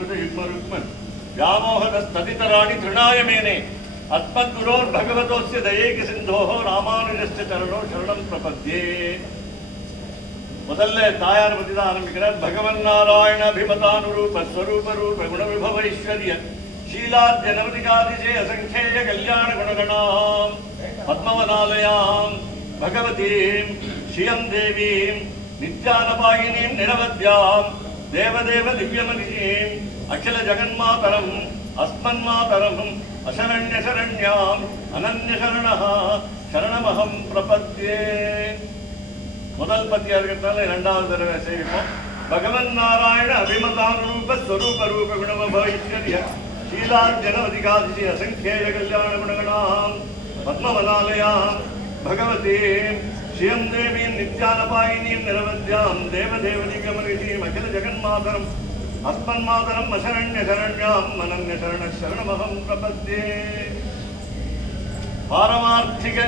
ராமானுஜ யுக்மருக்மன் व्यामोहदस्तदितराणि तृणाय मेने अस्मद्गुरोर्भगवतोस्य दयैक सिन्धोः रामानुजस्य चरणो शरणं प्रपद्ये முதல்ல தாயார் பத்தி தான் ஆரம்பிக்கிறார். பகவன் நாராயண அபிமதானுரூப ஸ்வரூப ரூப குணவிபவ ஐஸ்வர்ய ஷீலாத்ய நவதிகாதிசே அசங்கேய கல்யாண குணகணாம் பத்மவனாலயாம் பகவதீம் ஸ்ரீயம் தேவீம் நித்யானபாயினீம் நிரவத்யாம் தேவதேவ திவ்யமனிஷீம் அகில ஜகன்மாதரம் அஸ்மன்மாதரம் அசரண்ய சரண்யாம் அனன்ய சரணஹ சரணமஹம் பிரபத்யே. முதல் பத்தியா இருக்கிறதால இரண்டாவது தடவை செய்வோம். பகவன் நாராயண அபிமதானுரூப ஸ்வரூப ரூப குணவிபவ ஐஸ்வர்ய ஷீலாத்யனவதிகாதிசி அசங்கேய கல்யாண குணகணாம் பத்மவனாலயாம் பகவதீம் ஸ்ரீயம் தேவீம் நித்யானபாயினீம் நிரவத்யாம் தேவதேவ திவ்யமனிஷீம் அகில ஜகன்மாதரம் அஸ்மன்மாதரம் அசரண்ய சரண்யாம் அனன்ய சரண சரணமஹம் பிரபத்யே. பாரமார்த்திக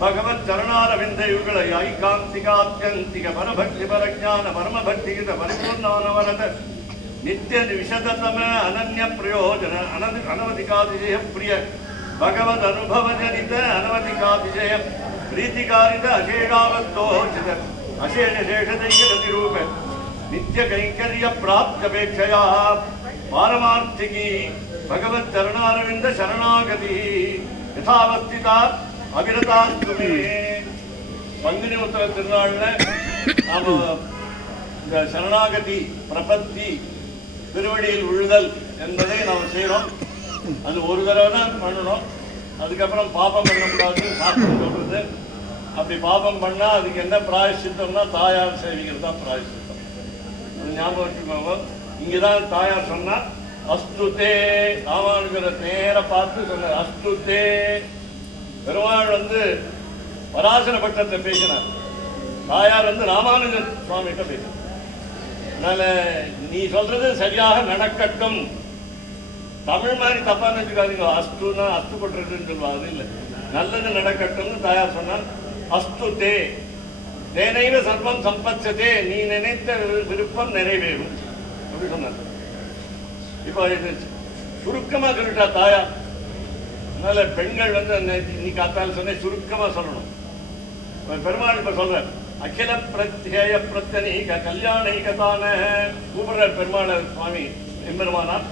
பகவத் சரணாரவிந்தயுகளை ஐகாந்திகாத்யந்திக பரபக்தி பரஜான பரமபக்திகித பரிபூர்ணானவரத நித்திய விஷததம அனன்ய பிரயோஜன அனவதிகாதிசய பிரிய பகவத் அனுபவ ஜனித அனவதிகாதிசய பிரீத்திகாரித அசேஷாவத்தோச்சித அசேஷ சேஷதைகதி ரூப நித்திய கைங்கரிய பிராப்தபேட்சயா பாரமார்த்திகி பகவத் சரணாரவிந்த சரணாகதி யதாவஸ்திதா அபிரதாஸ்துமே. பங்குனி உத்திர திருநாள்ல நாம இந்த சரணாகதி பிரபத்தி திருவடியில் விழுதல் என்பதை நாம் செய்யறோம். அது ஒரு தடவை தான் பண்ணணும். அதுக்கப்புறம் பாபம் பண்ணக்கூடாது சாஸ்திரம் சொல்றது. அப்படி பாபம் பண்ணா அதுக்கு என்ன பிராயசித்தம்னா தாயார் சேவிக்கிறது தான் பிராயசித்தம். அது ஞாபகம் வச்சுக்கோங்க. இங்கதான் தாயார் சொன்னா அஸ்துதே ராமானுஜரை நேர பார்த்து சொன்ன அஸ்துதே. பெருமாள் பராசர பட்டத்தை பேசினார். தாயார் ராமானுஜர் சுவாமிகிட்ட பேசினார். அதனால நீ சொல்றது சரியாக நடக்கட்டும். தமிழ் மாதிரி தப்பா நினைச்சுக்காதீங்க. அஸ்துனா அஸ்து கொட்டுறதுன்னு சொல்லுவாங்க. அது இல்லை, நல்லது நடக்கட்டும்னு தாயார் சொன்னார். அஸ்து தே தேனைவ சர்வம் சம்பத்சதே, நீ நினைத்த விருப்பம் நிறைவேறும் அப்படி சொன்னார். இப்போ சுருக்கமா சொல்லிட்டா தாயார். அதனால பெண்கள் இன்னைக்கு அத்தால் சொன்ன சுருக்கமா சொல்லணும். பெருமாள் இப்ப சொல்ற அகில பிரத்யேய பிரத்தனீக கல்யாணிகதான கூப்பிடுற பெருமாள் சுவாமி எம்பெருமானார்.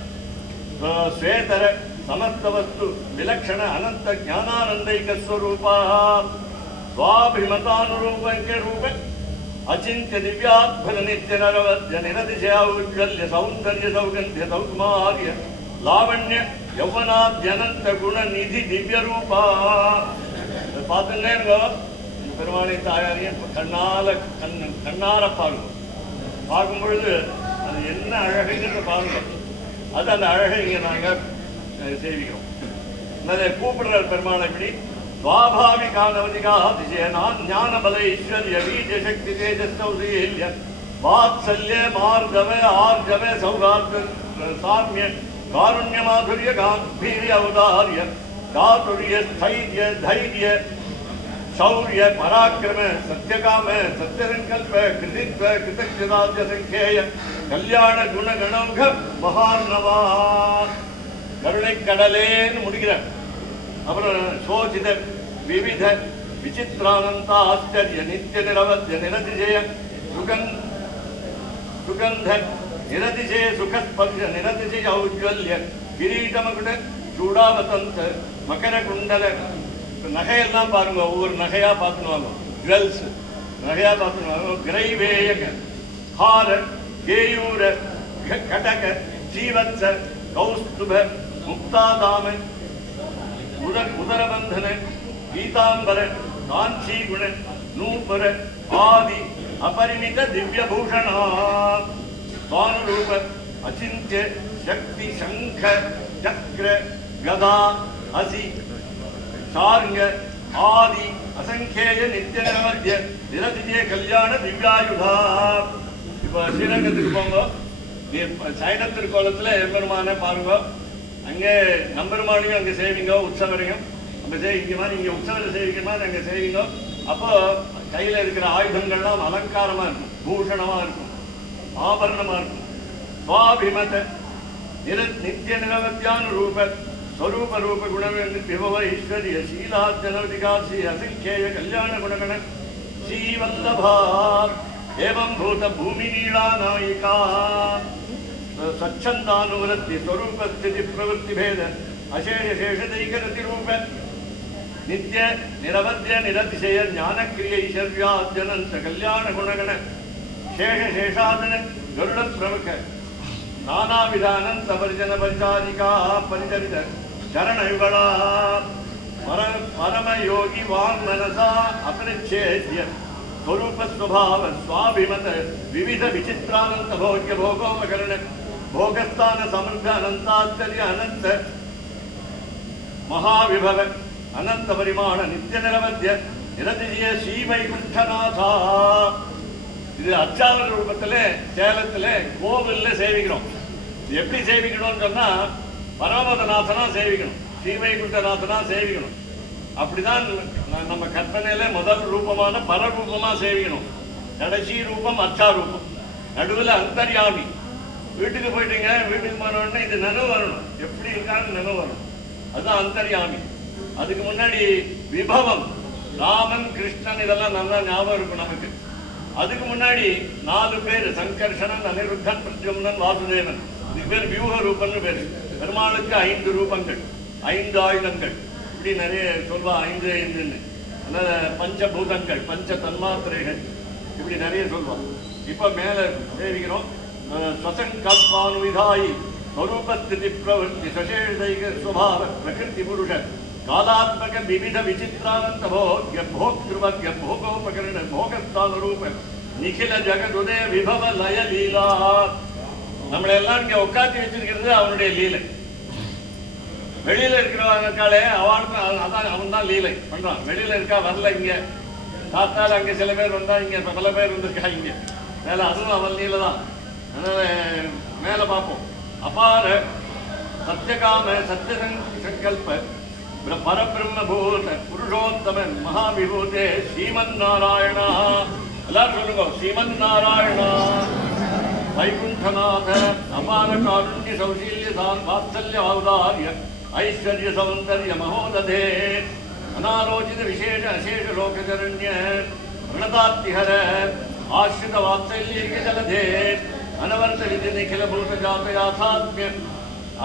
ஸ்வேதர சமஸ்தவஸ்து விலக்ஷண அனந்த ஞானானந்தைக ஸ்வரூபா ஸ்வாபிமதானுரூப ரூப அச்சிந்திய திவ்யாத்புத நித்ய நரவத்ய நிரதிசய உஜ்வல்ய சௌந்தர்ய சௌகந்திய சௌகுமாரிய லாவண்ய யௌவனாத்யனந்த குண நிதி திவ்ய ரூபா. பார்த்துங்க பெருமாளை தாயாரையும் கண்ணார பாருங்க. பார்க்கும் பொழுது அது என்ன அழகுங்கிறத பாருங்க. அது அந்த அழகை இங்க நாங்க சேவிக்கிறோம். அதை கூப்பிடுற பெருமாளை இப்படி சுவாபாவிகானவதிகாதிசய ஞான பல ஐஸ்வர்ய வீஜ சக்தி தேஜஸ்தௌசீல்ய வாத்சல்ய மார்தவ ஆர்ஜவ சௌகார்த்த சாமிய காருண்ய மாதுரிய காம்பீரிய அவதாரிய காதுரிய ஸ்தைரிய தைரிய சௌரிய பராக்கிரம சத்யகாம சத்யசங்கல்ப கிருதித்வ கிருதஜதாத்ய சங்கேய கல்யாண குணகணௌக மகார்ணவா. கருணை கடலேன்னு முடிக்கிறார். அப்புறம் சோசித விவித விசித்ரானந்த ஆச்சரிய நித்திய நிரவத்ய நிரதிஜய சுகந்த நிரதிசய சுகஸ்பர்ஷ நிரதிசய ஔஜ்வல்ய கிரீடமகுட சூடாவதந்த மகர குண்டல. நகையெல்லாம் பாருங்க, ஒவ்வொரு நகையா பார்த்துக்குவாங்க. ஜுவல்ஸ் நகையா பார்த்துக்குவாங்க. கிரைவேயக ஹார கேயூர கடக ஜீவத்ச கௌஸ்துப முக்தாதாம உதரபந்தன பீதாம்பர காஞ்சி குண நூபர ஆதி அபரிமித திவ்ய பூஷணா பானுரூப அச்சிந்திய சக்தி சங்க சக்ர கதா அசி சார்ங்க ஆதி அசங்கேய நித்திய நிரவத்ய நிரதிஜய கல்யாண திவ்யாயுதா. இப்போ ஸ்ரீரங்கத்துக்கு போங்க. சைன திருக்கோலத்துல எம்பெருமான பாருங்க. அங்கே நம்பெருமானையும் அங்கே சேவிங்க, உற்சவரையும் நம்ம இங்க மாதிரி இங்கே உற்சவரை சேவிக்கிற மாதிரி அங்கே சேவிங்க. அப்போ கையில் இருக்கிற ஆயுதங்கள்லாம் அலங்காரமா இருக்கும், பூஷணமா இருக்கும், ஆபரணமா இருக்கும். சுவாபிமத நித்திய நிரவத்தியானுரூப ஸ்வரூப ரூப குணவேந்து விபவ ஈஸ்வரிய சீலாஜனவிகாசி அசங்கேய கல்யாண குணகண ஸ்ரீவல்லபா ஏவம் பூத பூமி நீளா நாயிகா சச்சந்தானுவரத்தி ஸ்வரூப ஸ்திதி பிரவருத்தி பேத அசேஷ சேஷதைகரதி ரூப நித்திய நிரவத்திய நிரதிசய ஞானக்கிரிய ஐஸ்வர்யாத்யனந்த கல்யாண குணகண சேஷ சேஷாதன கருட பிரமுக நானாவிதானந்த பரிஜன பரிசாரிகா பரிச்சரித சரணயுகளா பரமயோகி வாங் மனசா அபரிச்சேத்ய स्वरूपस्वभाव स्वाभिमत विविध विचित्रानंत भोग्य भोगोपकरण भोगस्थान समृद्ध अनंताश्चर्य अनंत महाविभव अनंत परिमाण नित्य निरवध्य निरतिशय श्री वैकुंठनाथा இது அச்சாவல் ரூபத்தில் சேலத்தில் கோவிலில் சேவிக்கிறோம். எப்படி சேவிக்கணும்னு சொன்னால் பரமபதநாதனா சேவிக்கணும், ஸ்ரீவைகுண்டநாதனா சேவிக்கணும். அப்படிதான் நம்ம கற்பனையில முதல் ரூபமான பரரூபமா சேவிக்கணும். கடைசி ரூபம் அச்சா ரூபம், நடுவில் அந்தர்யாமி. வீட்டுக்கு போயிட்டீங்க, வீட்டுக்கு போனோடனே இது நினைவு வரணும், எப்படி இருக்கான்னு நினைவு வரணும், அதுதான் அந்தர்யாமி. அதுக்கு முன்னாடி விபவம், ராமன் கிருஷ்ணன் இதெல்லாம் நல்லா ஞாபகம் இருக்கும் நமக்கு. அதுக்கு முன்னாடி 4 பேர், சங்கர்ஷணன் அனிருத்தன் பிரத்யும்னன் வாசுதேவன். இதுக்கு பேர் வியூக ரூபம்னு பேரு. பெருமாளுக்கு 5 ரூபங்கள், 5 ஆயுதங்கள், இப்படி நிறைய சொல்வா. 5 5ன்னு பஞ்சபூதங்கள், பஞ்ச தன்மாத்திரைகள், இப்படி நிறைய சொல்வா. இப்ப மேல சேவிக்கிறோம். ஸ்வசங்கல்பானுவிதாயி ஸ்வரூபஸ்திதி பிரவருத்தி சசேஷைக ஸ்வபாவ பிரகிருதி புருஷ காலாத்மக விவித விசித்ரானந்த போக்ய போக்திருவக்ய போகோபகரண போகஸ்தான ரூப நிகில ஜகதுதய விபவ லய லீலா. நம்மளை எல்லாம் இங்க உட்காந்து வச்சிருக்கிறது அவனுடைய லீலை. வெளியில இருக்கிறவங்களுக்காலே அவனுக்கு அதான் அவன் தான் லீலை பண்றான். வெளியில இருக்கா வரல, இங்க பார்த்தால அங்க சில பேர் வந்தா, இங்க பல பேர் வந்திருக்கா இங்க மேல, அதுவும் அவன் லீலை தான். அதனால மேல பார்ப்போம். அபார சத்தியகாம சத்திய சங்கல்ப பரபிரம்மபூத புருஷோத்தமன் மகாவிபூதே ஸ்ரீமன் நாராயணா. எல்லாரும் சொல்லுங்க, ஸ்ரீமன் நாராயணா. வைகுண்டநாத அபார காருண்ய சௌசீல்ய வாத்சல்ய ஔதார்ய ஐஸ்வர்ய சௌந்தர்ய மகோததே அனாலோசித விசேஷ அசேஷ லோகஜரண்ய ரணதாத்திஹர ஆஸ்ரித வாத்சல்ய ஜலதே அனவர்த்த விதி நிகில பூத ஜாத யாசாத்மிய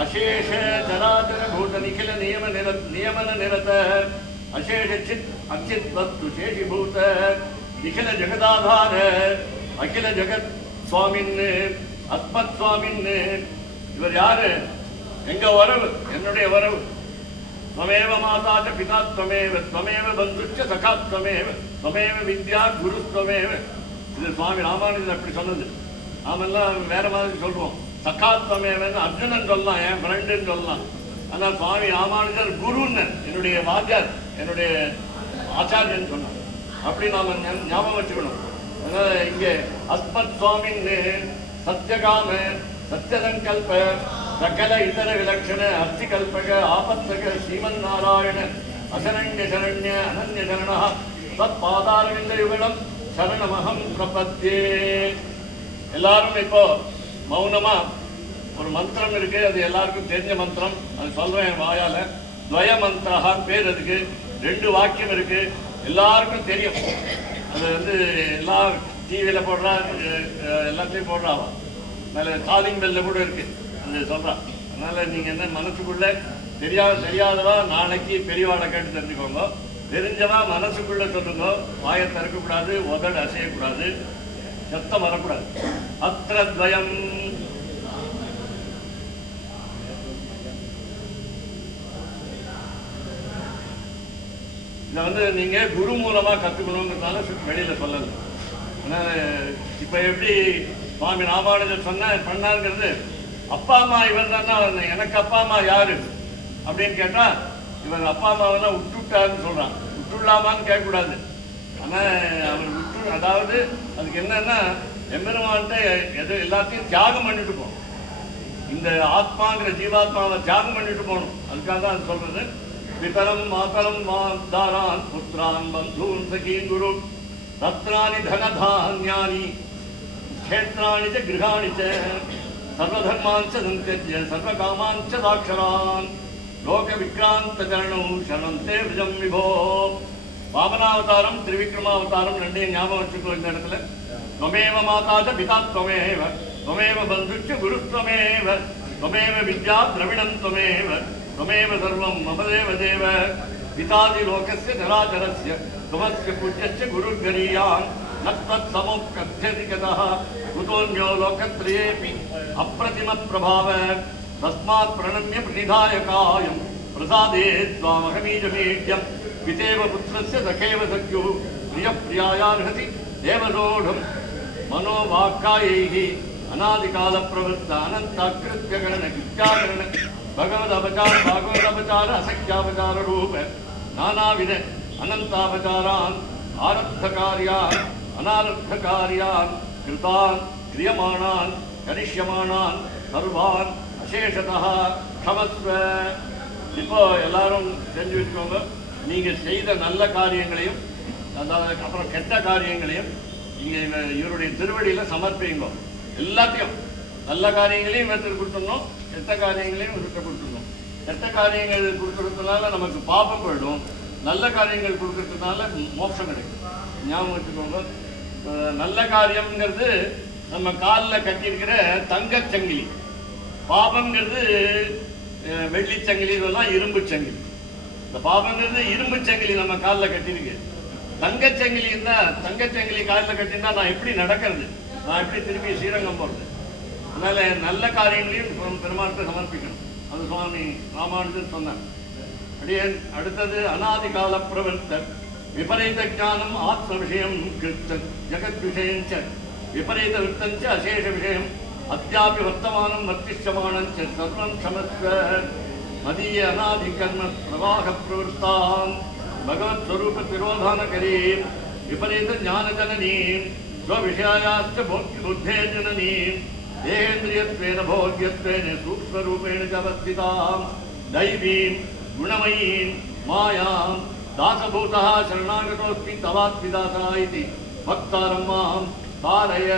அசேஷ சராச்சர பூத நிகில நியமன நிரத அசேஷ சித் அச்சித் வஸ்து சேஷிபூத நிகில ஜெகதாதார அகில ஜெகத் சுவாமின் அஸ்மத் சுவாமின். இவர் யாரு? எங்க வரவு, என்னுடைய வரவு. त्वमेव माता च पिता त्वमेव त्वमेव बन्धुश्च सखा त्वमेव त्वमेव विद्या गुरु त्वमेव. இது சுவாமி ராமானுஜன் அப்படி சொன்னது. நாமெல்லாம் வேற மாதிரி சொல்லுவோம். சக்கா त्वमेवன்னு அர்ஜுனன் சொல்லலாம், என் ஃப்ரெண்டுன்னு சொல்லலாம். ஆனால் சுவாமி ராமானுஜர் குருன்னு, என்னுடைய வாத்தியார், என்னுடைய ஆச்சாரியன் சொன்னார். அப்படி நாம ஞாபகம் வச்சுக்கணும். அதனால இங்கே அஸ்மத் சுவாமின்னு சத்தியகாம சத்தியசங்கல்ப சகல இதர விலட்சண அர்த்திகல்பக ஆபத்சக ஸ்ரீமன் நாராயண அசரண்ய சரண்ய அனன்ய சரண தத் பாதாரவிந்த யுகலம் சரணமகம் பிரபத்தே. எல்லாரும் இப்போ மௌனமா ஒரு மந்திரம் இருக்கு, அது எல்லாருக்கும் தெரிஞ்ச மந்திரம், அது சொல்றேன் வாயால. துவய மந்திரஹான் பேர் அதுக்கு. 2 வாக்கியம் இருக்கு, எல்லாருக்கும் தெரியும். அது எல்லா டிவியில போடுறா, எல்லாத்தையும் போடுறாவா. மேல காலிங் பெல்ல கூட இருக்கு, அந்த சொல்றான். அதனால நீங்க என்ன மனசுக்குள்ள தெரியாதவா நாளைக்கு பெரியவாளை கேட்டு தெரிஞ்சுக்கோங்க. தெரிஞ்சவா மனசுக்குள்ள சொல்லுங்க. வாயை திறக்கக்கூடாது, உதடு அசையக்கூடாது, சத்தம் வரக்கூடாது. அத்ரத்வயம் இதை நீங்க குரு மூலமா கத்துக்கணுங்கிறதுனால வெளியில சொல்லல. அதனால இப்ப எப்படி சுவாமி ராமானுஜர் பண்ணாங்கிறது, அப்பா அம்மா இவர் தானே. எனக்கு அப்பா அம்மா யாரு அப்படின்னு கேட்டா, இவர் அப்பா அம்மாவெல்லாம் விட்டுட்டாருன்னு சொல்றான். விட்டுடலாமான்னு கேட்கக்கூடாது. ஆனா அவர் அதாவது அதுக்கு என்னன்னா, எம்பெருமான்ட்ட எல்லாத்தையும் தியாகம் பண்ணிட்டு போகணும். இந்த ஆத்மாங்கிற ஜீவாத்மாவை தியாகம் பண்ணிட்டு போகணும். அதுக்காக தான் அது சொல்றது. பிதரம் மாதரம் மாதாரான் புத்திரான் பந்தூன் சகீன் குரு ரத்னானி தனதான்யானி க்ஷேத்ராணி ச கிருஹாணி ச सर्वधर्मांच संत्यज्य सर्वकामांच दाक्षरान् लोकविक्रान्तचरणौ शरणन्ते விஜம் விபோ. வாமனாவதாரம் திருவிக்ரமாவதாரம் ரெண்டையும் ஞாபகம் வச்சுக்கோ. இந்த இடத்துல त्वमेव माता च पिता त्वमेव त्वमेव बन्धुश्च गुरुस्त्वमेव त्वमेव विद्या द्रविणं त्वमेव त्वमेव सर्वं मम देव पितादिलोकस्य चराचरस्य त्वमस्य पूज्यश्च गुरुर्गरीयान् न तत्समुपकथ्यति कतः कुतोऽन्यो लोकत्रयेऽपि अप्रतिमप्रभाव तस्मात् प्रणम्य प्रणिधाय कायं प्रसादे त्वामहमीजमीड्यं पितेव पुत्रस्य सखेव सख्युः प्रियप्रियायार्हति देवदोढं मनोवाक्कायैः अनादिकालप्रवृत्त अनन्ताकृत्यगणन कृत्यागणन भागवदपचार असख्यापचाररूप नानाविध अनन्तापचारान् आरब्धकार्यान् अनारब्धकार्यान् कृतान् क्रियमाणान् करिष्यमाणान् सर्वान् अशेषतः क्षमस्व. இப்போ எல்லாரும் தெரிஞ்சு வச்சுக்கோங்க, நீங்கள் செய்த நல்ல காரியங்களையும் அப்புறம் கெட்ட காரியங்களையும் இங்கே இவருடைய திருவடியில் சமர்ப்பிங்க. எல்லாத்தையும் நல்ல காரியங்களையும் இவருக்கு கொடுத்துடணும், கெட்ட காரியங்களையும் இவருக்கு கொடுத்துடணும். கெட்ட காரியங்கள் கொடுக்கறதுனால நமக்கு பாபம் போயிடும், நல்ல காரியங்கள் கொடுக்கறதுனால மோட்சம் கிடைக்கும். ஞாபகம் வச்சுக்கோங்க. நல்ல காரியம்ங்கிறது நம்ம காலில் கட்டியிருக்கிற தங்கச்சங்கிலி, பாபங்கிறது வெள்ளிச்சங்கிலி, இதெல்லாம் இரும்பு சங்கிலி. இந்த பாபங்கிறது இரும்பு சங்கிலி நம்ம காலில் கட்டியிருக்கு. தங்கச்சங்கிலி இருந்தால் தங்கச்சங்கிலி காலில் கட்டினா நான் எப்படி நடக்கிறது, நான் எப்படி திருப்பி ஸ்ரீரங்கம் போகிறது? அதனால நல்ல காரியங்களையும் பெருமாளுக்கு சமர்ப்பிக்கணும். அது சுவாமி ராமானுஜர் சொன்னார். அப்படியே அடுத்தது அநாதி கால பிரவர்த்த விபரீத ஜானம் ஆத்ம விஷயம் கிருத்த ஜகத் விஷயஞ்ச விபரீத விருத்தஞ்ச அசேஷ விஷயம் அத்தியாபி வர்த்தமானம் வர்த்திஷ்யமானஞ்ச சர்வம் சமஸ்வ மதீய அநாதி கர்ம பிரவாக பிரவருத்தாம் भगवत स्वरूप विरोधानकरीं विपरीत ज्ञानजननीं स्वविषयाश्च बुद्धे जननीं देहेन्द्रियत्वेन भोग्यत्वेन सूक्ष्मरूपेण च अवस्थितां दैवीं गुणमयीं मायां दासभूतः शरणागतोऽस्मि तवात्मिदासा इति भक्तारं मां तारय.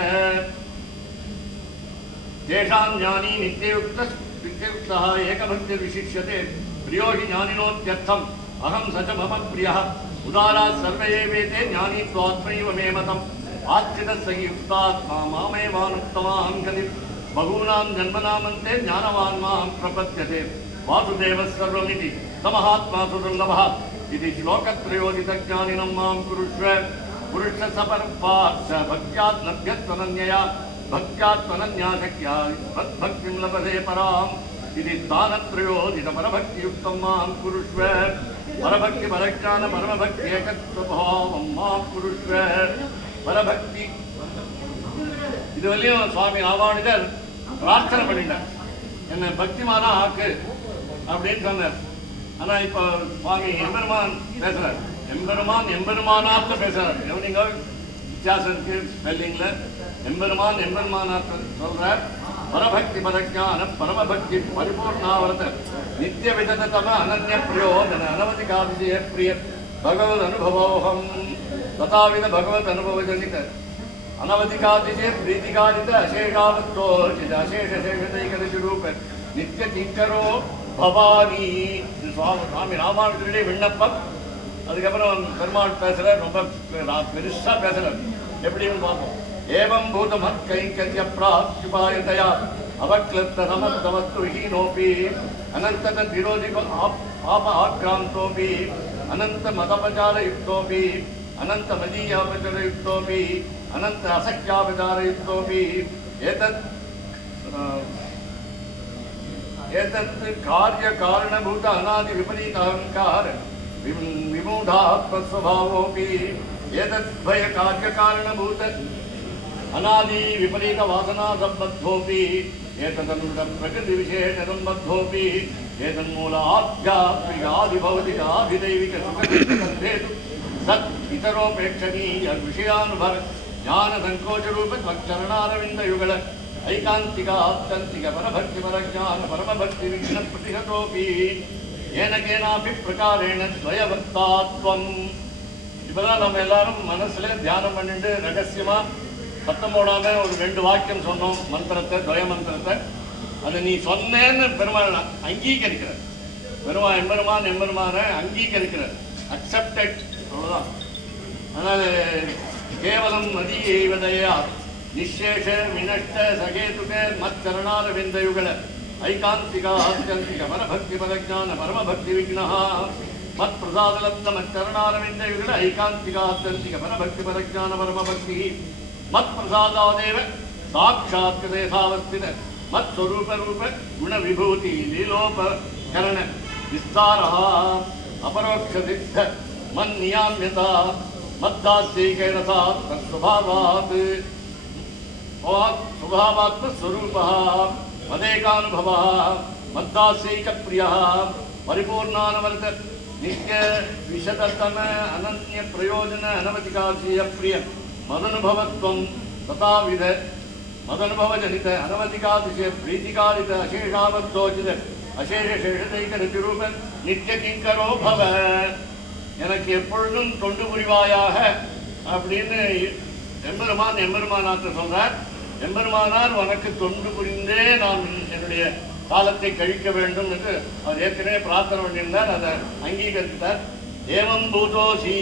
तेषां ज्ञानी नित्ययुक्तः एकभक्तिर्विशिष्यते प्रियो हि ज्ञानिनोत्यर्थम् अहम सच मम प्रियः उदारा सर्वे वेते ज्ञानी त्वात्मैव मे मतम् आश्रितः संयुक्तात्मा मामेवानुत्तमां गतिं बहूनां जन्मनामन्ते ज्ञानवान् मां प्रपद्यते वासुदेवः सर्वमिति समहात्मा सुदुर्लभः इति श्लोकत्रयोदितज्ञानिनं मां कुरुष्व पुरुष सपरपार्थ भक्त्यात् लभ्यत्वनन्यया भक्त्यात्मनन्या शक्या भक्तिं लभते पराम् इति दानत्रयोदितपरभक्तियुक्तं मां कुरुष्व परभक्ति परज्ञान परमभक्ति एकत्वभावं मां कुरुष्व. परभक्ति இதுவரையும் சுவாமி ராமானுஜர் பிரார்த்தனை பண்ணிட்டார், என்னை பக்திமான ஆக்கு அப்படின்னு சொன்னார். ஆனால் இப்போ சுவாமி எம்பெருமான் பேசுகிறார், எம்பெருமானார்த்த பேசுகிறார். எவனிங்க வித்தியாசம் இருக்கு ஸ்பெல்லிங்கில். எம்பெருமான் எம்பெருமானார்த்த சொல்கிறார். परभक्ति परज्ञान परमभक्ति परिपूर्णावर्त नित्य विदततम अनन्य प्रयोजन अनवधिकादिशय प्रिय भगवद अनुभवोहम तथाविध भगवत अनुभव जनित अनवधिकादिशय प्रीतिकारित अशेषावत्तोर्जित अशेष शेषदैकदशि रूप नित्य किंकरो भवानी. சுவாமி ராமானுஜருடைய விண்ணப்பம். அதுக்கப்புறம் பெருமாள் பேசுகிறார், ரொம்ப பெருசாக பேசுகிறார். எப்படின்னு பார்ப்போம். एवं भूतमत् कैंकर्य प्राप्त्युपायतया अवक्लृप्त समर्थवस्तु विहीनोऽपि अनंतत विरोधि पाप आक्रांतोऽपि अनंत मदपचारयुक्तोऽपि अनंत मदीयापचारयुक्तोऽपि अनंत असख्यापचारयुक्तोऽपि एतत् कार्यकारणभूत अनादि विपरीत अहंकार विमूढात्मस्वभावोऽपि एतत् भय कार्यकारणभूत अनादि विपरीत वासना संबद्धोऽपि एतदनुद प्रकृति विशेष संबद्धोऽपि एतन्मूल आध्यात्मिक आदिभौतिक आदिदैविक सुखहेतु सत् इतरोपेक्षणीय विषयानुभव ज्ञान संकोच रूप त्वच्चरणारविंद युगल ऐकांतिक आत्यंतिक परभक्ति परज्ञान परमभक्ति विघ्न प्रतिहतोऽपि येन केनापि प्रकारेण स्वयवक्तात्वम्. இப்பதான் நம்ம எல்லாரும் மனசுல தியானம் பண்ணிட்டு ரகசியமா சத்தம் போடாம ஒரு 2 வாக்கியம் சொன்னோம், மந்திரத்தை, துவய மந்திரத்தை. அதை நீ சொன்னேன்னு பெருமாள் அங்கீகரிக்கிறார். பெருமாள் எம்பெருமான அங்கீகரிக்கிறார், அக்செப்டட், அவ்வளவுதான். அதனால கேவலம் மதியைவதையா நிசேஷ வினஷ்ட சகேதுக மச்சரணார விந்தயுகள ஐகாந்திகா ஆத்யந்திக பரபக்தி பரஜான பரமபக்தி விக்னா மத் பிரசாதலப்த மச்சரணார விந்தயுகள ஐகாந்திகா ஆத்யந்திக பரபக்தி பரஜான பரமபக்தி மத் பிரசாதாதேவ சாட்சாத் தேசாவஸ்தித மத் ஸ்வரூப ரூப குண விபூதி லீலோபகரண விஸ்தாரः அபரோக்ஷ சித்த மன் நியாம்யதா மத்தாஸ்யைகைரதா தத்ஸ்வபாவாத் स्वभावात्मस्वरूपः मदेकानुभवः मद्दास्यैकप्रियः परिपूर्णानवर्त नित्य विशततम अनन्य प्रयोजन अनवधिकाशीय प्रिय मदनुभवत्वं तथाविध मदनुभवजनित अनवधिकातिशय प्रीतिकारित अशेषावद्धोचित अशेष शेषदैकरतिरूप नित्य किङ्करो भव எனக்கு எப்பொழுதும் தொண்டு புரிவாயாக அப்படின்னு எம்பெருமானார் சொல்றார். எம்பெருமானார் உனக்கு தொண்டு புரிந்தே நான் என்னுடைய காலத்தை கழிக்க வேண்டும் என்று அவர் ஏற்கனவே பிரார்த்தனை பண்ணியிருந்தார். அதை அங்கீகரித்தார். ஏவம் பூதோசி,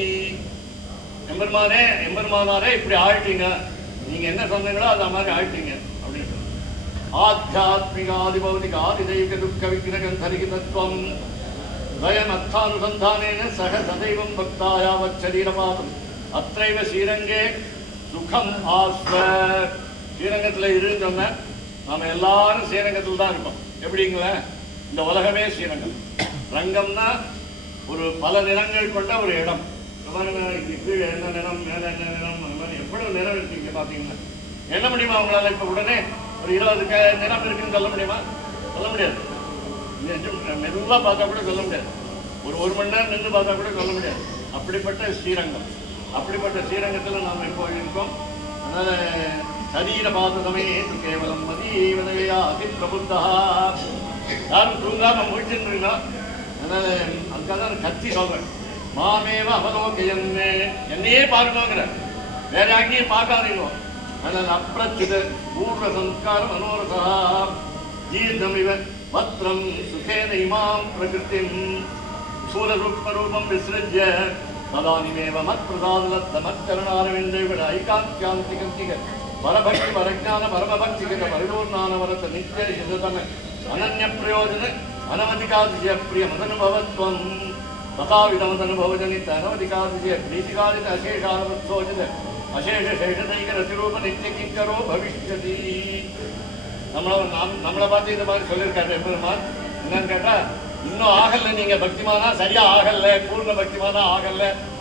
எம்பெருமானாரே இப்படி ஆழ்த்தீங்க, நீங்க என்ன சொன்னீங்களோ அது மாதிரி ஆழ்த்தீங்க அப்படின்னு சொல்லி ஆத்தியாத்மிக ஆதிபௌதிக ஆதிதெய்வ துக்க விக்கிரகம் தரிகிதத்துவம் வயம் அர்த்தானுசந்தானேன சக சதைவம் பக்தாயாவத் சரீரபாதம் அத்தைவ ஸ்ரீரங்கே சுகம் ஆஸ்வ. ஸ்ரீரங்கத்தில் இருந்தோம்னா நாம எல்லாரும் ஸ்ரீரங்கத்தில் தான் இருக்கோம். எப்படிங்களா, இந்த உலகமே ஸ்ரீரங்கம். ரங்கம்னா ஒரு பல நிறங்கள் கொண்ட ஒரு இடம். கீழே என்ன நிறம், மேல என்ன நிறம், அந்த மாதிரி எவ்வளவு நிறம் இருக்கீங்க பார்த்தீங்கன்னா என்ன முடியுமா அவங்களால? இப்போ உடனே ஒரு 20 நிறம் இருக்குன்னு சொல்ல முடியுமா? சொல்ல முடியாது. மெதுவாக பார்த்தா கூட சொல்ல முடியாது. ஒரு மணி நேரம் நின்று பார்த்தா கூட சொல்ல முடியாது. அப்படிப்பட்ட ஸ்ரீரங்கம். அப்படிப்பட்ட ஸ்ரீரங்கத்தில் நாம் இப்போ இருக்கோம். அதனால சரீரபாதமே கேவலம் மதியைவதையா அதி பிரபுத்தா. யாரும் தூங்காம முடிச்சுருந்தீங்களா? அதனால அதுக்காக தான் கத்தி சொல்றேன். மாமேவ அவலோகையன், என்னையே பார்க்கணுங்கிற, வேற அங்கேயும் பார்க்காதீங்க. அதனால அப்பிரச்சித பூர்வ சம்ஸ்காரம் மனோரசா ஜீர்ணமிவ பத்ரம் சுகேன இமாம் பிரகிருதிம் சூரரூபம் விசிருஜ்ய ததானிமேவ மத் பிரசாதலத்த மச்சரணாரவிந்தயுகள ஐகாந்திகாந்திக பரபக்தி பரஜான பரமபக்திக பரிபூர்ணானவரத நித்ய சிததம அனன்ய பிரயோஜன அனவதிகாதிஜய பிரிய மதனுபவத்வம் ததாவிதமதனுபவஜனித்த அனவதிகாதிஜய பிரீதிகாரித அசேஷானவத்சோஜித அசேஷ சேஷதைக ரதிரூப நித்ய கிங்கரோ பவிஷ்யதி. நம்மளை பார்த்து இந்த மாதிரி சொல்லியிருக்காரு எம்பெருமான். என்னன்னு கேட்டா, இன்னும் ஆகல, நீங்க பக்திமானா சரியா ஆகல, பூர்ண பக்திமானா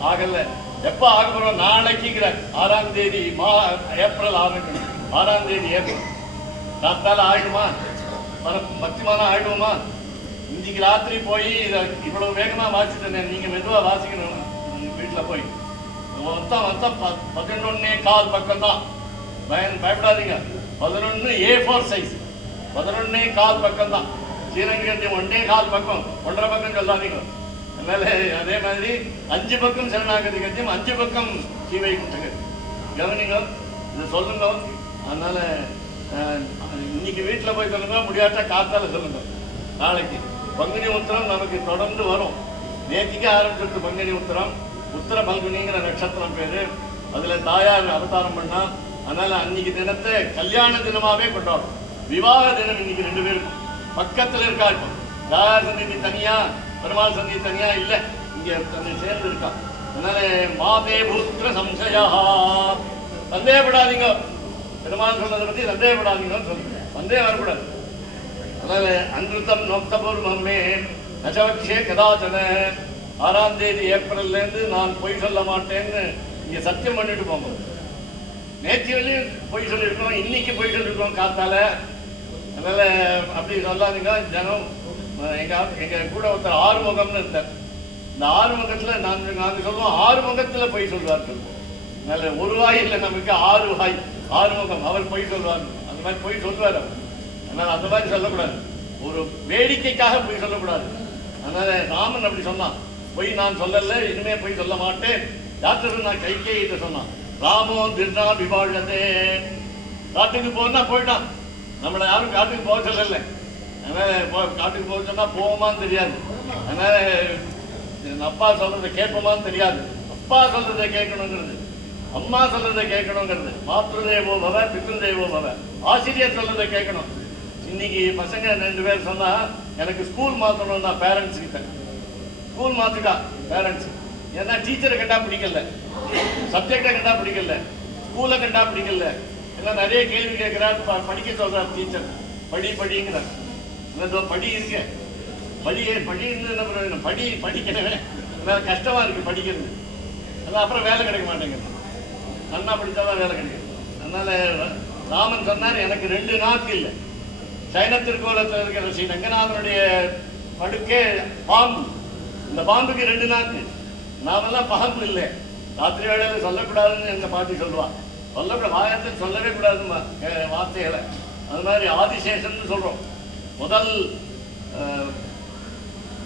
ஆகல. எப்ப ஆக போறோம்? நாளைக்குங்கிற 6ஆம் தேதி ஏப்ரல் ஆரம்பிக்கணும். 6ஆம் தேதி ஏப்ரல் ராத்தால ஆயிடுமா? பக்திமானா ஆயிடுவோமா? இன்னைக்கு ராத்திரி போய் இவ்வளவு வேகமா வாசிட்டேன். நீங்க மெதுவா வாசிக்கணும். வீட்டுல போய் மொத்தம் 11.25 பக்கம் தான். பயப்படாதீங்க. 11 A4 சைஸ், 11.25 பக்கம் தான். ஸ்ரீரங்கத்தில் 1.25 பக்கம், 1.5 பக்கம் சொல்லாதீங்க. அதனால அதே மாதிரி 5 பக்கம் சரணாகதி கத்தியம், 5 பக்கம் சீவை குட்டுங்க. கவனிங்க, இதை சொல்லுங்க. அதனால இன்னைக்கு வீட்டில் போய் சொல்லுங்க, முடியாட்டா காத்தால சொல்லுங்க. நாளைக்கு பங்குனி உத்திரம் நமக்கு தொடர்ந்து வரும். நேற்றுக்கு ஆரம்பிச்சிருக்கு பங்குனி உத்திரம். உத்திர பங்குனிங்கிற நட்சத்திரம் பேரு. அதுல தாயார் அவதாரம் பண்ணா. அதனால அன்னைக்கு தினத்தை கல்யாண தினமாவே கொண்டாடும். விவாக தினம் இன்னைக்கு 2 பேருக்கும் பக்கத்துல இருக்கா. இருக்கும் தாயார் சந்நிதி தனியா, பெருமாள் சந்நிதி தனியா இல்ல, இங்க சேர்ந்து இருக்கா. அதனால மாதே புத்திர சம்சயா, சந்தேகப்படாதீங்க. பெருமாள் சொன்னதை பத்தி சந்தேகப்படாதீங்கன்னு சொல்லுங்க. சந்தேகம் வரக்கூடாது. அதனால அன்றுத்தம் நோக்தபூர்வமே நசவக்ஷே கதாச்சன. 6ஆம் தேதி ஏப்ரல்ல இருந்து நான் பொய் சொல்ல மாட்டேன்னு இங்க சத்தியம் பண்ணிட்டு போங்க. நேற்று வரையும் பொய் சொல்லியிருக்கோம், இன்னைக்கு பொய் சொல்லியிருக்கோம் காத்தால. அதனால அப்படி சொல்லாதீங்க. ஜனம் எங்க கூட ஒருத்தர் ஆறுமுகம்னு இருந்தார். இந்த ஆறுமுகத்துல நாங்க சொல்லுவோம், ஆறுமுகத்துல பொய் சொல்வார் சொல்லுவோம். அதனால ஒரு வாய் இல்லை, நமக்கு 6 வாய். ஆறுமுகம், அவர் பொய் சொல்வார். அந்த மாதிரி பொய் சொல்வார் அவர். அதனால அந்த மாதிரி சொல்லக்கூடாது. ஒரு வேடிக்கைக்காக பொய் சொல்லக்கூடாது. அதனால ராமன் அப்படி சொன்னான், பொய் நான் சொல்லல, இனிமே பொய் சொல்ல மாட்டேன். யாத்திரை நான் கைகேயிட்ட சொன்னான், ராமோ திருநா விவாழதே. காட்டுக்கு போனா போயிட்டான், நம்மளை யாரும் காட்டுக்கு போக சொல்லலை. அதனால காட்டுக்கு போக சொன்னா போவோமான்னு தெரியாது. அதனால அப்பா சொல்றதை கேட்போமான்னு தெரியாது. அப்பா சொல்றதை கேட்கணுங்கிறது, அம்மா சொல்றதை கேட்கணுங்கிறது, மாத்ருதேவோ பவ பித்ருதேவோ பவ, ஆசிரியர் சொல்றதை கேட்கணும். இன்னைக்கு பசங்க 2 பேர் சொன்னா எனக்கு ஸ்கூல் மாற்றணும் தான் பேரண்ட்ஸ் கிட்ட. ஸ்கூல் மாத்திட்டா பேரண்ட்ஸ், ஏன்னா டீச்சரை கண்டா பிடிக்கல, சப்ஜெக்டை கண்டா பிடிக்கல, ஸ்கூலை கண்டா பிடிக்கல, எல்லாம் நிறைய கேள்வி கேட்கிறார். படிக்க சொல்றார் டீச்சர், படிங்கிறார். படி இருக்கு, படின்னு என்ன பிரயோஜனம்? படிக்கணும், கஷ்டமா இருக்கு படிக்கிறது. அதான் அப்புறம் வேலை கிடைக்க மாட்டேங்குது. நன்னா படித்தாதான் வேலை கிடைக்கும். அதனால ராமன் சொன்னார், எனக்கு 2 நாக்கு இல்லை. சைன திருக்கோலத்தில் இருக்கிற ஸ்ரீ ரங்கநாதனுடைய படுக்கே பாம்பு, இந்த பாம்புக்கு 2 நாக்கு. நாமெல்லாம் பாம்பு இல்லை. ராத்திரி வேளையில சொல்லக்கூடாதுன்னு எங்க பாட்டி சொல்லுவா. சொல்லக்கூடாது, வாயத்தை சொல்லவே கூடாதுமா வார்த்தைகளை. அது மாதிரி ஆதிசேஷன் சொல்றோம். முதல்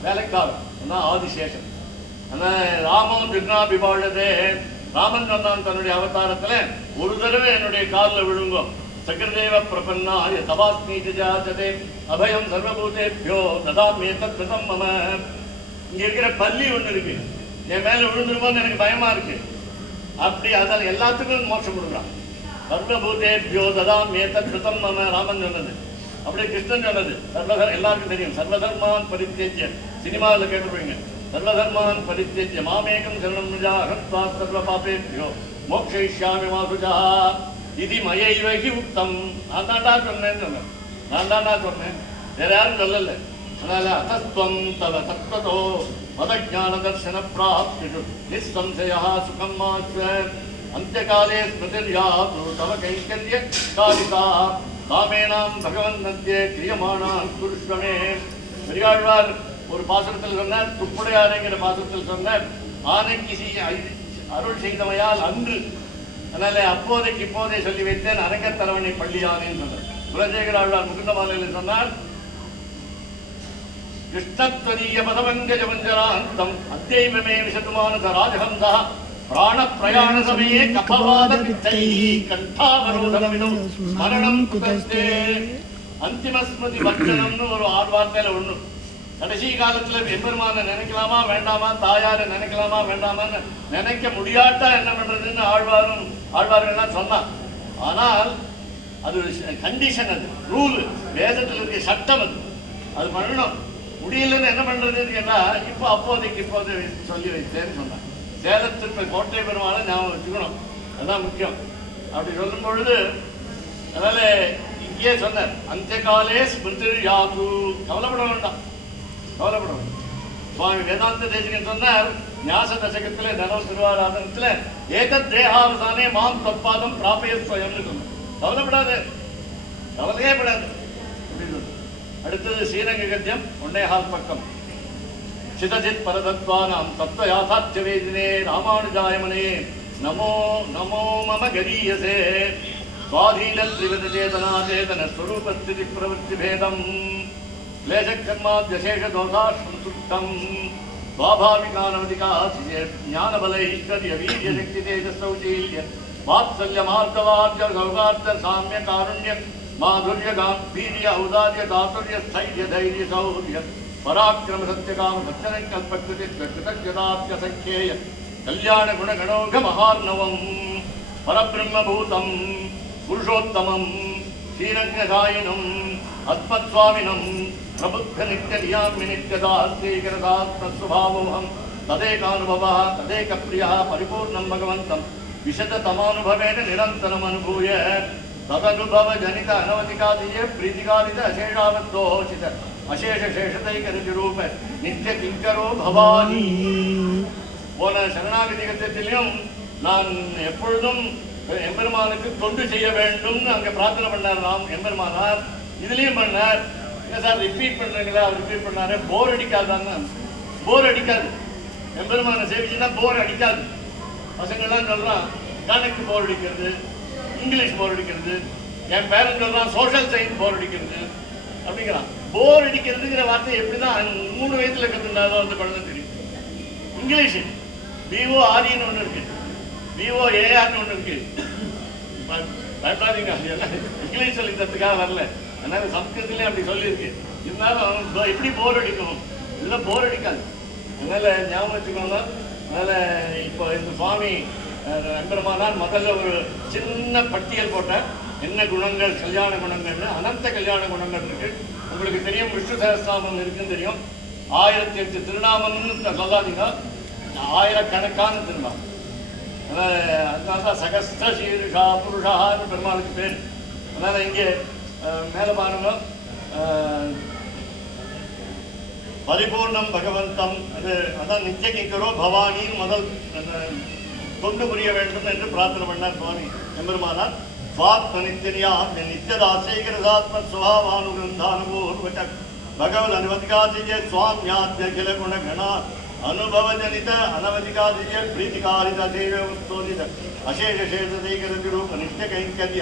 வேலைக்காரன் ஆதிசேஷன். ராமம் திருநாபிபாழதே. ராமன் சொன்னான் தன்னுடைய அவதாரத்துல, ஒரு தடவை என்னுடைய காலில் விழுங்கும். சக்கரதேவ பிரபன்னா தபாஸ்மி ஜாதே அபயம் சர்வபூதேபியோ நதாமே தத்ம் மம. இங்க இருக்கிற பள்ளி ஒண்ணு இருக்கு, என் மேல விழுந்துருமோன்னு எனக்கு பயமா இருக்கு. அப்படி அதால் எல்லாத்துக்கும் மோட்சம் கொடுக்குறான். சர்வபூதேபியோ ததாமே தத்ம் மம ராமன் சொன்னது. அப்படியே கிருஷ்ணன் சொன்னது. எல்லாருக்கும் தெரியும், சர்வதர்மான் பரித்தேஜ்ய. சினிமாவில் கேட்டுருவீங்க, சர்வதர்மான் பரித்தேஜ்ய மாமேகம் சரணம் நிஜா ஹத்வா சர்வ பாபேபியோ மோக்ஷயிஷ்யாமி மா சுஜா இது மயைவகி உத்தம். நான் தாண்டா சொன்னேன்னு சொன்னேன், நான் தாண்டா சொன்னேன், வேற யாரும் சொல்லல. அதனால அத்தஸ்துவம் தவ தத்வதோ மதஞான தர்சன பிராப்திஷு நிஸ்சம்சயா சுகம் மாஸ்வ அந்தியகாலே ஸ்மிருதிர்யாது தவ கைங்கர்ய காரிதா காமேனாம் பகவன் மத்தியே கிரியமானான் குருஷ்வமே. பெரியாழ்வார் ஒரு பாசுரத்தில் சொன்னார், துப்புடையாரைங்கிற பாசுரத்தில் சொன்னார், ஆனைக்கு அருள் செய்தமையால் அன்று. அதனால அப்போதைக்கு இப்போதே சொல்லி வைத்தேன் அரங்கத்தரவணை பள்ளியானேன்னு சொன்னார். குலசேகர ஆழ்வார் முகுந்தமாலையில் சொன்னார், கிருஷ்ணத்வதீய பதவங்கஜமஞ்சராந்தம் அத்யைவமே விசதுமானச ராஜஹம்சா பிராண பிரயாண சமயே கபவாத பித்தைஹி கண்டாவரோதமினும் ஸ்மரணம் குதஸ்தே. அந்திமஸ்மதி வர்த்தனம்னு ஒரு 6 வார்த்தையில ஒண்ணு. கடைசி காலத்துல எம்பெருமான நினைக்கலாமா வேண்டாமா, தாயாரை நினைக்கலாமா வேண்டாமான்னு நினைக்க முடியாட்டா என்ன பண்றதுன்னு ஆழ்வார்கள்லாம் சொன்னான். ஆனால் அது கண்டிஷன், அது ரூல், வேதத்தில் இருக்க சட்டம். அது பண்ணணும். முடியலன்னு என்ன பண்றதுன்னு கேட்டா, இப்போ அப்போதைக்கு இப்போது சொல்லி வைத்தேன்னு சொன்னான். சேலத்திற்கு கோட்டை பெருமாளை ஞாபகம் வச்சுக்கணும், அதுதான் முக்கியம். அப்படி சொல்லும் பொழுது அதனால இங்கே சொன்னார், அந்த காலே ஸ்மிருதி யாது. கவலைப்பட வேண்டாம், கவலைப்பட வேண்டாம். சுவாமி வேதாந்த தேசிகன் சொன்னார், ஞாச தசகத்துல தனவ திருவாராதனத்துல ஏதத் தேகாவசானே மாம் தத்பாதம் பிராபய ஸ்வயம்னு சொன்னார். கவலைப்படாது, கவலையே படாது அப்படின்னு. அடுத்தது ஸ்ரீரங்க கத்தியம் 1.5 பக்கம். சிதஜித் பரதத்வானாம் தத்துவ யாதார்த்த வேதினே ராமானுஜாயமனே நமோ நமோ மம கரீயசே சுவாதீன திரிவித சேதனா சேதன ஸ்வரூபஸ்திதி பிரவೃತ್ತಿ பேதம் லேசக்கர்மாத்யசேஷ தோஷாஸ்மசுத்தம் ஸ்வாபாவிகானவதிகாசிய ஞானபல ஐஸ்வர்ய வீரிய சக்தி தேஜசௌசீல்ய வாத்சல்ய மார்த்தவார்ய சௌகார்த்த சாமிய காருண்ய மாதுர்ய வீரிய ஔதார்ய தாத்துர்ய ஸ்தைர்ய தைரிய சௌர்ய பராக்கிரம சத்யகாம சத்யனங்கல்பக்தி கிருதஜதாப்ய சங்கேய கல்யாண குணகணோக மகார்ணவம் பரபிரம்மபூதம் புருஷோத்தமம் ஸ்ரீரங்கசாயினம் அத்மத்வாமினம் பிரபுத்த நித்ய நியாமி நித்யதாஸ்தீகரதாத்மஸ்வபாவோகம் ததேகானுபவः ததேகப்பிரியः பரிபூர்ணம் பகவந்தம் விசததமானுபவேன நிரந்தரம் அனுபூய ததனுபவ ஜனித அனவதிகாதிய பிரீதிகாலித அசேஷாவத்தோஷித அசேஷ சேஷதைகரிதி ரூப நித்திய கிங்கரோ பவானி. போன சரணாகதி கத்தியத்திலையும் நான் எப்பொழுதும் எம்பெருமானுக்கு தொண்டு செய்ய வேண்டும்னு அங்க பிரார்த்தனை பண்ணார் நாம் எம்பெருமானார். இதுலயும் பண்ணார். என்ன சார் ரிப்பீட் பண்றீங்களா? அவர் ரிப்பீட் பண்ணாரு. போர் அடிக்காதான்னு. போர் அடிக்காது, எம்பெருமான சேவிச்சுன்னா போர் அடிக்காது. பசங்கள்லாம் சொல்றான் கணக்கு போர் அடிக்கிறது, இங்கிலீஷ் போர் அடிக்கிறது, என் பேரன் சொல்றான் சோஷியல் சயின்ஸ் போர் அடிக்கிறது அப்படிங்கிறான். போர் அடிக்கிறதுங்கிற வார்த்தை எப்படிதான் 3 வயசுல கத்துனாலும் அந்த குழந்தை தெரியும். இங்கிலீஷ் BOREன்னு ஒண்ணு இருக்கு, VOARன்னு ஒன்று இருக்கு. பயப்படாதீங்க, எல்லாம் இங்கிலீஷ் சொல்லி தரத்துக்காக வரல. அதனால சம்ஸ்கிருதத்துலேயும் அப்படி சொல்லியிருக்கு. இருந்தாலும் எப்படி போர் அடிக்கும், இதெல்லாம் போர் அடிக்காது. அதனால ஞாபகம் வச்சுக்கோங்க. அதனால இப்போ இந்த சுவாமி எம்பெருமானார் முதல்ல ஒரு சின்ன பட்டியல் போட்டேன். என்ன குணங்கள், கல்யாண குணங்கள்னு. அனந்த கல்யாண குணங்கள் இருக்கு. உங்களுக்கு தெரியும், விஷ்ணு சஹஸ்ரநாமம் இருக்குன்னு தெரியும். 1008 திருநாமம்னு சொல்லாதீங்க, ஆயிரக்கணக்கான திருநாமம். அதனால்தான் சகஸ்த சீருஷா புருஷான்னு பெருமாளுக்கு பேர். அதனால இங்கே மேலே பாருங்க, பரிபூர்ணம் பகவந்தம். அதான் நித்திய கிங்கரோ பவானி முதல் தொண்டு புரிய வேண்டும் என்று பிரார்த்தனை பண்ணார் சுவாமி எம்பெருமானார். स्वात्म नित्यनिया नित्यदासेकरदात्म स्वभावानुग्रंथानुभूर्वच भगवद अनुमतिकादिजे स्वाम्याद्य अखिल गुण गणा अनुभव जनित अनवधिकादिजे प्रीतिकारित देव वस्तोदित अशेष शेषदैकर निरूप नित्य कैंकर्य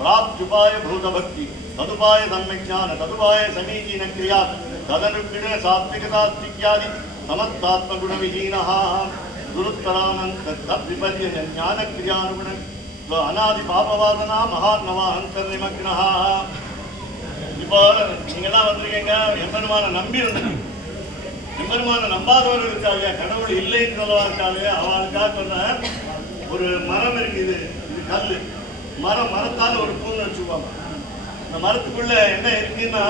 प्राप्त्युपाय भूत भक्ति तदुपाय सम्यक् ज्ञान तदुपाय समीचीन क्रिया तदनुगुण सात्विकतास्तिक्यादि समस्तात्म गुण विहीनः गुरुत्तरानंत तद्विपर्य ज्ञान क्रियानुगुण அனாதி பாபவாதனா மகாத்மவாஹந்தர் நிமக்னா. இப்போ நீங்கெல்லாம் வந்திருக்கீங்க, எம்பெருமான நம்பி வந்துருக்கீங்க. எம்பெருமான நம்பாதவர்கள் இருக்காங்க, கடவுள் இல்லைன்னு சொல்லவா இருக்காங்க. அவளுக்காக சொன்ன ஒரு மரம் இருக்குது, இது கல் மரம். மரத்தால் ஒரு தூண் வச்சுக்குவாங்க. அந்த மரத்துக்குள்ள என்ன இருக்குன்னா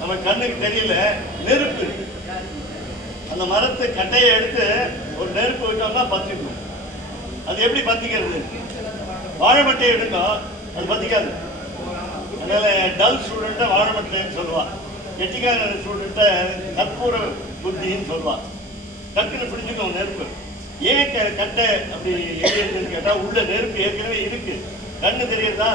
நம்ம கண்ணுக்கு தெரியல, நெருப்பு இருக்கு. அந்த மரத்து கட்டையை எடுத்து ஒரு நெருப்பு விட்டோம்னா பத்திக்கும். அது எப்படி பத்திக்கிறது? வாழைமட்டை எடுங்க, அது பத்திக்காது. அதனால டல் ஸ்டூடெண்ட்டை வாழைமட்டைன்னு சொல்லுவாள், கெட்டிக்கார ஸ்டூடெண்ட்டை கற்பூர புத்தின்னு சொல்லுவாள். டக்குன்னு பிடிச்சிக்கணும் நெருப்பு. ஏன் கட்டை அப்படி எரியுதுன்னு கேட்டால் உள்ள நெருப்பு ஏற்கனவே இருக்கு, கண்ணு தெரியுதா?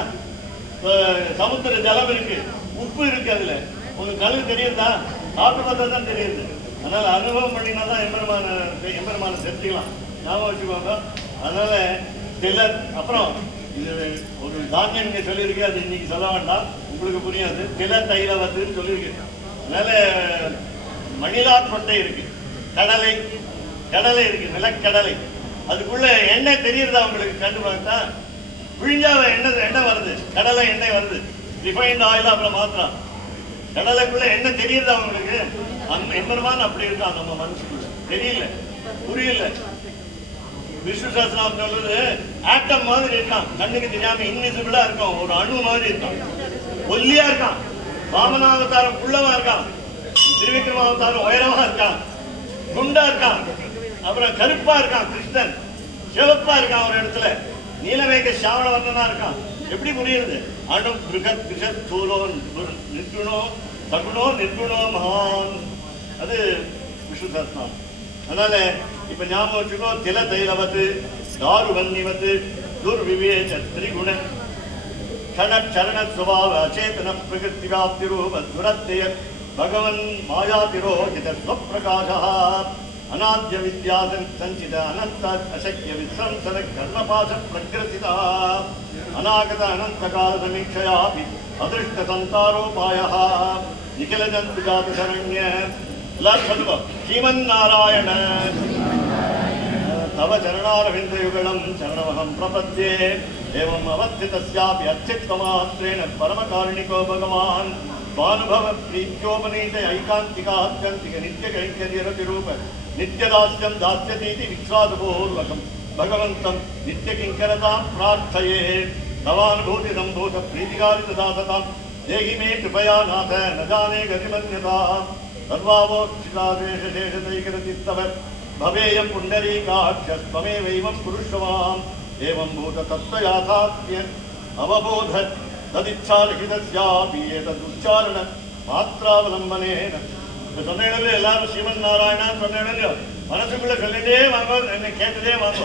சமுத்திர ஜலம் இருக்கு, உப்பு இருக்கு, அதுல உங்களுக்கு கண்ணு தெரியுதா? சாப்பிட்டு பார்த்தா தான் தெரியுது. அதனால அனுபவம் பண்ணினா தான் எம்பெருமான தெரிஞ்சுக்கலாம். ஞாபகம் வச்சுக்கோங்க. அதனால சிலர் அப்புறம் இது ஒரு தானியம் நீங்க சொல்லியிருக்கு, அது இன்னைக்கு சொல்ல வேண்டாம், உங்களுக்கு புரியாது. தில தைலவத்துன்னு சொல்லியிருக்கு. அதனால மணிலார் கொட்டை இருக்கு, கடலை கடலை இருக்கு, நிலக்கடலை. அதுக்குள்ள எண்ணெய் தெரியுறதா உங்களுக்கு? கண்டு பார்த்தா விழிஞ்சா எண்ணெய் வருது, கடலை எண்ணெய் வருது, ரிஃபைன்ட் ஆயில் அப்புறம் மாத்திரம். கடலைக்குள்ள எண்ணெய் தெரியுறதா உங்களுக்கு? அந்த எம்பெருமான் அப்படி இருக்கான் நம்ம மனசுக்குள்ள, தெரியல, புரியல. விஷ்ணு சஹஸ்ரநாமம் சொல்றது ஆட்டம் மாதிரி இருக்கான், கண்ணுக்கு தெரியாம இன்விசிபிளா இருக்கும், ஒரு அணு மாதிரி இருக்கான், ஒல்லியா இருக்கான். வாமனாவதாரம் குள்ளமா இருக்கான், திருவிக்ரமாவதாரம் உயரமா இருக்கான், குண்டா இருக்கான், அப்புறம் கருப்பா இருக்கான் கிருஷ்ணன், சிவப்பா இருக்கான் ஒரு இடத்துல, நீலமேக சாவண வர்ணனா இருக்கான். எப்படி புரியுது? அணு கிருகத் கிருஷத் தூலோ நிர்குணோ சகுணோ நிர்குணோ மகான். அது விஷ்ணு சஹஸ்ரநாமம். அதனால இப்ப ஞாபகம் வச்சுக்கோ, தில தைலவத்து தாருவன்னிவத்து துர்விவேச்ச திரிகுண கண சரண சுபாவ அச்சேதன பிரகிருதி வியாப்தி ரூப துரத்தய பகவன் மாயாதிரோகித ஸ்வப்பிரகாச அநாத்ய வித்யாசன் சஞ்சித அனந்த அசக்கிய விஸ்ரம்சன கர்மபாச பிரகிருதிதா அநாகத அனந்த கால சமீட்சயாபி அதிருஷ்ட சந்தாரோபாய நிகில ஜந்து ஜாத சரண்ய. எல்லாரும் சொல்லுங்க, ஸ்ரீமன் நாராயண तव चरणारविन्दयुगलं शरणमहं प्रपद्ये एवम् अवस्थितस्यापि अच्युतमात्रेण परमकारुणिको भगवान् स्वानुभव प्रीत्योपनीत ऐकान्तिकात्यन्तिक नित्यकैङ्कर्यरतिरूप नित्यदास्यं दास्यतीति विश्वासपूर्वकं भगवन्तं नित्यकिङ्करतां प्रार्थये. तवानुभूतिसम्भूत प्रीतिकारितदासतां देहि मे कृपया नाथ न जाने गतिमन्यता सर्वावोक्षितादेशशेषदैकरचित्तव भवेयं पुण्डरीकाक्षस्त्वमेवैवं पुरुषवाम् एवं भूततत्त्वयाथात्म्य अवबोध तदिच्छालिखितस्यापि एतदुच्चारण मात्रावलम्बनेन. சொன்ன இடத்துல எல்லாரும் ஸ்ரீமன் நாராயணான்னு சொன்ன இடத்துல மனசுக்குள்ள சொல்லிட்டே வாங்க, என்னை கேட்டுட்டே வாங்க.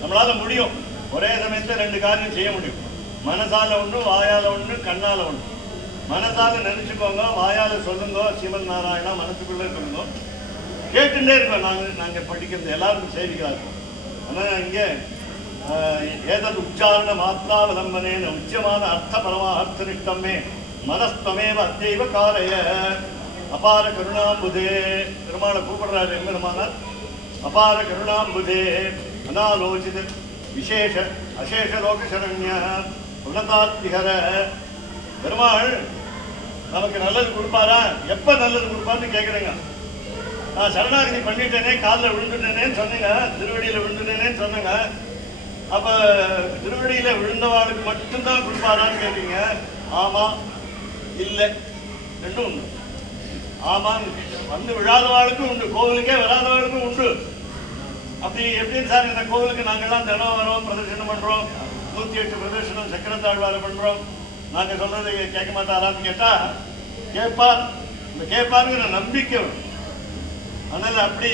நம்மளால முடியும், ஒரே சமயத்தில் 2 காரியம் செய்ய முடியும். மனசால ஒன்று, வாயால ஒன்று, கண்ணால ஒன்று. மனசால நினைச்சுக்கோங்க, வாயால சொல்லுங்க ஸ்ரீமன் நாராயணா, மனசுக்குள்ளே சொல்லுங்க, கேட்டுட்டே இருக்கோம். நாங்கள் படிக்கிறது எல்லாருக்கும் சேவிக்கிறார்கள். ஆனால் இங்கே ஏதது உச்சாரண மாத்திராவலம்பனேன உச்சியமான அர்த்த பரமா அர்த்தனிஷ்டமே மனஸ்தமேவ அத்தேவ காரைய அபார கருணாம்புதே. பெருமாளை கூப்பிடுறாரு எம்பெருமானார். அபார கருணாம்புதே அனாலோசித விசேஷ அசேஷ லோகசரண்ய உன்னதாத்விகர. பெருமாள் நமக்கு நல்லது கொடுப்பாரா, எப்ப நல்லது கொடுப்பாருன்னு கேட்குறேங்க. நான் சரணாகதி பண்ணிட்டேனே, காலில் விழுந்துட்டேனேன்னு சொன்னீங்க, திருவடியில் விழுந்துட்டேனேன்னு சொன்னேங்க. அப்ப திருவடியில விழுந்தவாளுக்கு மட்டும்தான் கொடுப்பாரான்னு கேட்டீங்க. ஆமா இல்லை ரெண்டும் உண்டு. ஆமான்னு வந்து விழாதவாளுக்கும் உண்டு, கோவிலுக்கே வராதவாளுக்கும் உண்டு. அப்படி எப்படின்னு சார், இந்த கோவிலுக்கு நாங்கள்லாம் தினம் வரோம், பிரதர்ஷனம் பண்றோம், 108 பிரதர்ஷனம் சக்கரத்தாழ்வார பண்றோம், நாங்க சொல்றதை கேட்க மாட்டாரான்னு கேட்டா கேட்பார். இந்த கேட்பாருங்கிற நம்பிக்கை. அதனால அப்படி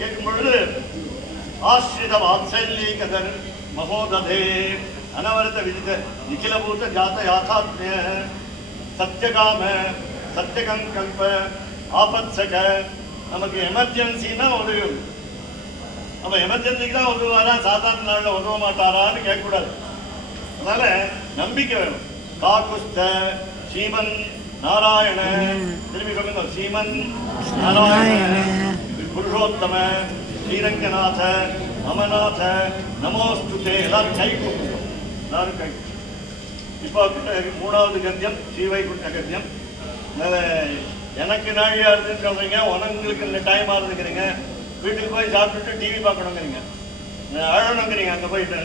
கேட்கும் பொழுது ஆஸ்ரித வாத்சல்ய கதர் மகோததே அனவரத விதித நிகிலபூத ஜாத யாத்தாத்மிய சத்தியகாம சத்தியகங்கல்ப ஆபத்சக. நமக்கு எமர்ஜென்சின்னா உதவி. நம்ம எமர்ஜென்சிக்கு தான் உதவுவாரா, சாதாரண நாளில் உதவ மாட்டாரான்னு கேட்கக்கூடாது. அதனால நம்பிக்கை வேணும். காகுஸ்த ஸ்ரீமன் நாராயண, திரும்பி சொல்லுங்க, ஸ்ரீமன் நாராயண புருஷோத்தம ஸ்ரீரங்கநாத அமநாத நமோஸ்துதே. எல்லாரும் கை கூப்பிடுவோம், எல்லாரும் கை. இப்போ மூணாவது கத்தியம் ஸ்ரீவைகுண்ட கத்தியம். அதனால எனக்கு நாழியா இருக்குன்னு சொல்றீங்க, உனங்களுக்கு இந்த டைம் ஆகுதுங்கிறீங்க, வீட்டுக்கு போய் சாப்பிட்டுட்டு டிவி பார்க்கணுங்கிறீங்க, அழணுங்கிறீங்க, அங்கே போயிட்டு